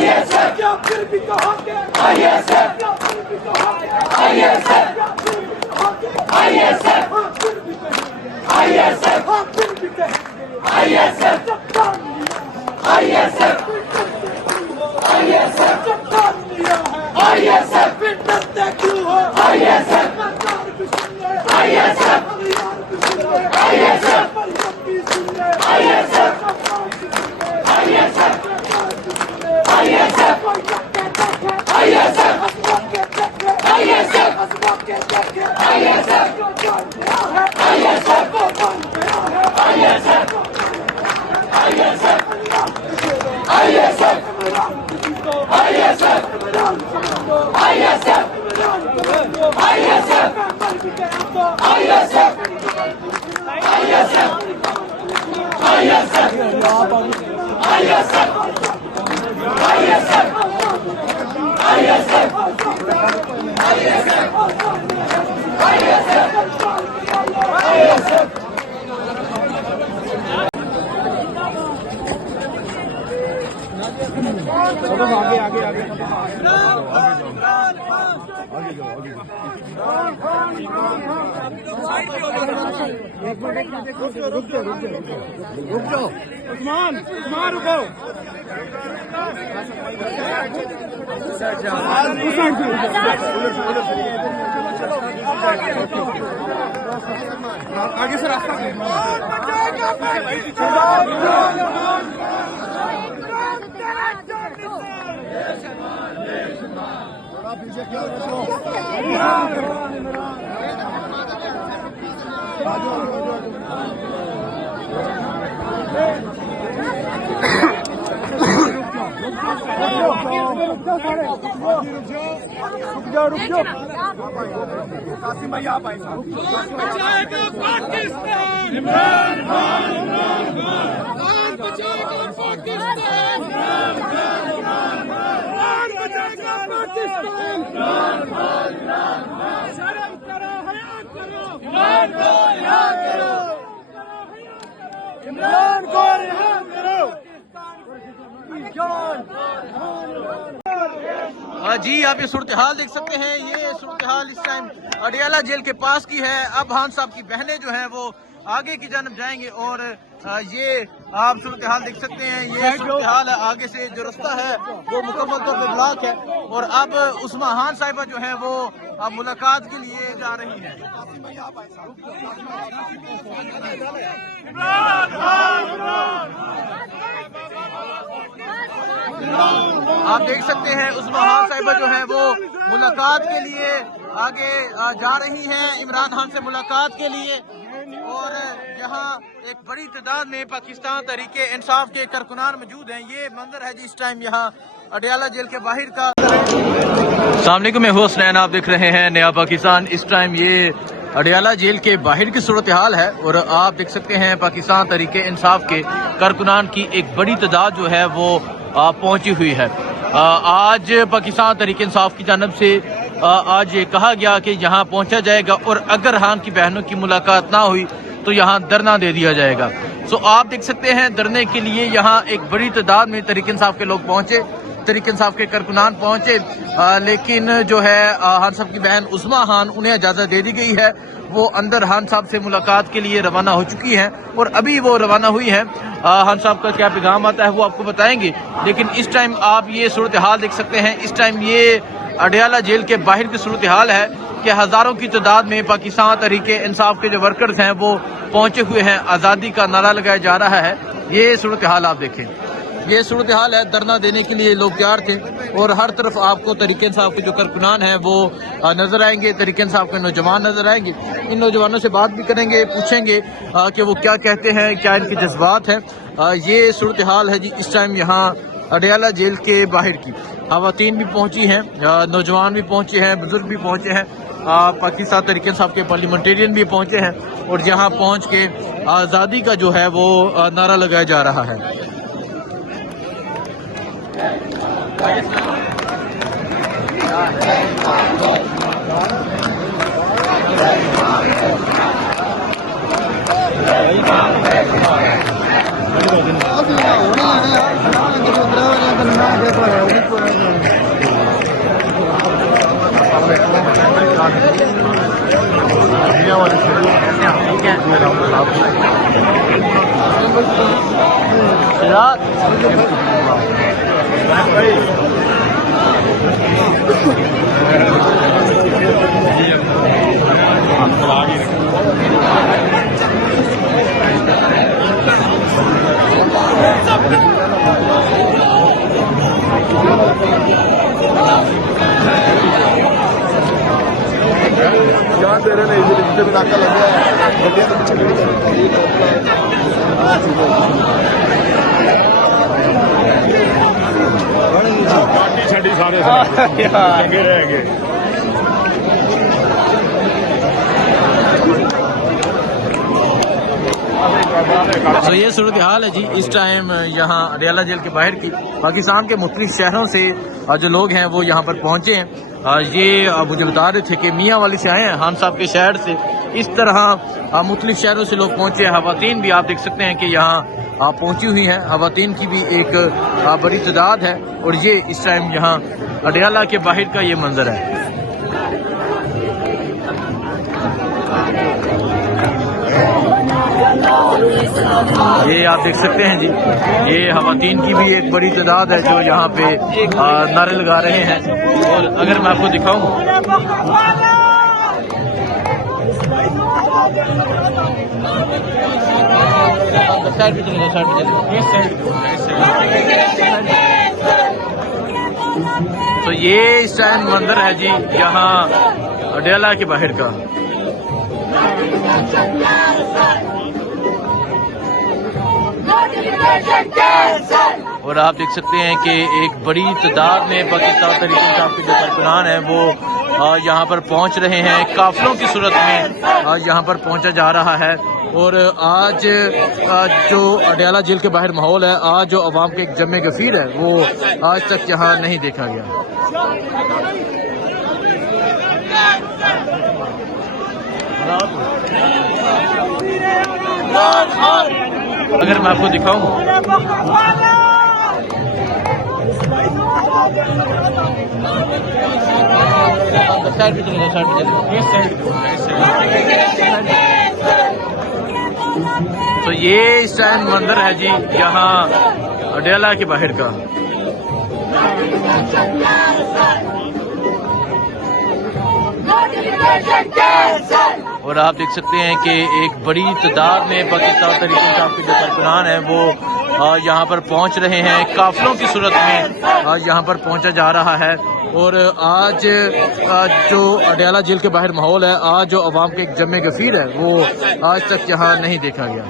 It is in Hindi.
ISF क्या फिर भी कहोगे ISF क्या फिर भी कहोगे ISF क्या फिर भी कहोगे ISF हाँ फिर भी कहेंगे ISF हाँ फिर भी कहेंगे ISF चट्टान लिया है ISF ISF चट्टान लिया है ISF फिर डरते क्यों हो ISF सरकार भी सुन ले ISF यार भी सुन ले ISF परिवार भी सुन ले ISF ISF ISF ISF रुक जाओ उस्मान रुको आगे से रास्ता रुक जाओ कासिम भाई आप आए बचाएगा पाकिस्तान इमरान खान बचाएगा पाकिस्तान बचाएगा पाकिस्तान शर्म करो हया करो इमरान को रिहा करो जी आप ये सूरत हाल देख सकते हैं। ये सूरत हाल इस टाइम अडियाला जेल के पास की है। अब खान साहब की बहनें जो हैं वो आगे की जानब जाएंगे और ये आप सूरत हाल देख सकते हैं। ये सूरत हाल है, आगे से जो रास्ता है वो मुकम्मल तौर पर ब्लॉक है और अब उस्मा खान साहिबा जो है वो अब मुलाकात के लिए जा रही हैं। आप देख सकते हैं उस्मा खान साहिबा जो है वो मुलाकात के लिए आगे जा रही हैं, इमरान खान से मुलाकात के लिए। और यहाँ एक बड़ी तादाद में पाकिस्तान तहरीके इंसाफ के कारकुनान मौजूद हैं। ये मंजर है जी इस टाइम यहाँ अडियाला जेल के बाहर का। सामने को मैं हुसैन, आप देख रहे हैं नया पाकिस्तान। इस टाइम ये अडियाला जेल के बाहर की सूरत हाल है और आप देख सकते हैं पाकिस्तान तहरीके इंसाफ के कारकुनान की एक बड़ी तादाद जो है वो पहुंची हुई है। आज पाकिस्तान तहरीके इंसाफ की जानब से आज ये कहा गया कि यहाँ पहुंचा जाएगा और अगर खान की बहनों की मुलाकात ना हुई तो यहाँ धरना दे दिया जाएगा। सो आप देख सकते हैं धरने के लिए यहाँ एक बड़ी तादाद में तहरीके इंसाफ के लोग पहुंचे, तहरीके इंसाफ के कारकुनान पहुंचे, लेकिन जो है खान साहब की बहन उस्मा खान उन्हें इजाज़त दे दी गई है। वो अंदर खान साहब से मुलाकात के लिए रवाना हो चुकी हैं और अभी वो रवाना हुई हैं। खान साहब का क्या पैगाम आता है वो आपको बताएंगे, लेकिन इस टाइम आप ये सूरत हाल देख सकते हैं। इस टाइम ये अडियाला जेल के बाहर की सूरत हाल है कि हजारों की तादाद में पाकिस्तान तहरीके इंसाफ के जो वर्कर्स हैं वो पहुंचे हुए हैं, आज़ादी का नारा लगाया जा रहा है। ये सूरत हाल आप देखें, ये सूरत हाल है। धरना देने के लिए लोग तैयार थे और हर तरफ आपको तहरीके इंसाफ के जो कारकुनान हैं वो नजर आएंगे, तहरीके इंसाफ के नौजवान नजर आएंगे। इन नौजवानों से बात भी करेंगे, पूछेंगे कि वो क्या कहते हैं, क्या इनके जज्बात हैं। ये सूरत हाल है जी इस टाइम यहाँ अडियाला जेल के बाहर की। खवातीन भी पहुंची हैं, नौजवान भी पहुंचे हैं, बुजुर्ग भी पहुंचे हैं, पाकिस्तान तहरीके इंसाफ के पार्लियामेंटेरियन भी पहुंचे हैं और जहां पहुंच के आज़ादी का जो है वो नारा लगाया जा रहा है। होना जान दे रहे हैं इधर पीछे भी नाका लग गया है गड्डियां तो पीछे खड़ी पार्टी छड़ी सारे चंगे रहेंगे। तो ये सूरत हाल है जी इस टाइम यहाँ अडयाला जेल के बाहर की। पाकिस्तान के मुख्तलिफ शहरों से जो लोग हैं वो यहाँ पर पहुँचे हैं। ये मुझे बता रहे थे कि मियाँ वाली से आए हैं, खान साहब के शहर से। इस तरह मुख्तलिफ शहरों से लोग पहुँचे हैं। खवातीन भी आप देख सकते हैं कि यहाँ पहुँची हुई हैं। खवातीन की भी एक बड़ी तादाद है और ये इस टाइम यहाँ अडयाला के बाहर का ये मंजर है। ये आप देख सकते हैं जी, ये खवातीन की भी एक बड़ी तादाद है जो यहाँ पे नारे लगा रहे हैं। और अगर मैं आपको दिखाऊं साइड पे चलिए, साइड पे चलिए। तो ये इस टाइम मंजर है जी यहाँ अडयाला के बाहर का। और आप देख सकते हैं कि एक बड़ी तादाद में पाकिस्तान तहरीक इंसाफ के जो कारकुनान हैं वो यहाँ पर पहुँच रहे हैं। काफिलों की सूरत में यहाँ पर पहुँचा जा रहा है। और आज जो अडयाला जेल के बाहर माहौल है, आज जो अवाम के एक जमे गफीर है वो आज तक यहाँ नहीं देखा गया। अगर मैं आपको दिखाऊं साइड पे चलिए, साइड पे चलिए। तो ये इस टाइम मंजर है जी यहाँ अडयाला के बाहर का। और आप देख सकते हैं कि एक बड़ी तादाद में पाकिस्तान तहरीक इंसाफ के जो कारकुनान हैं वो यहाँ पर पहुँच रहे हैं। काफिलों की सूरत में यहाँ पर पहुँचा जा रहा है। और आज जो अडयाला जेल के बाहर माहौल है, आज जो अवाम के एक जमे गफीर है वो आज तक यहाँ नहीं देखा गया।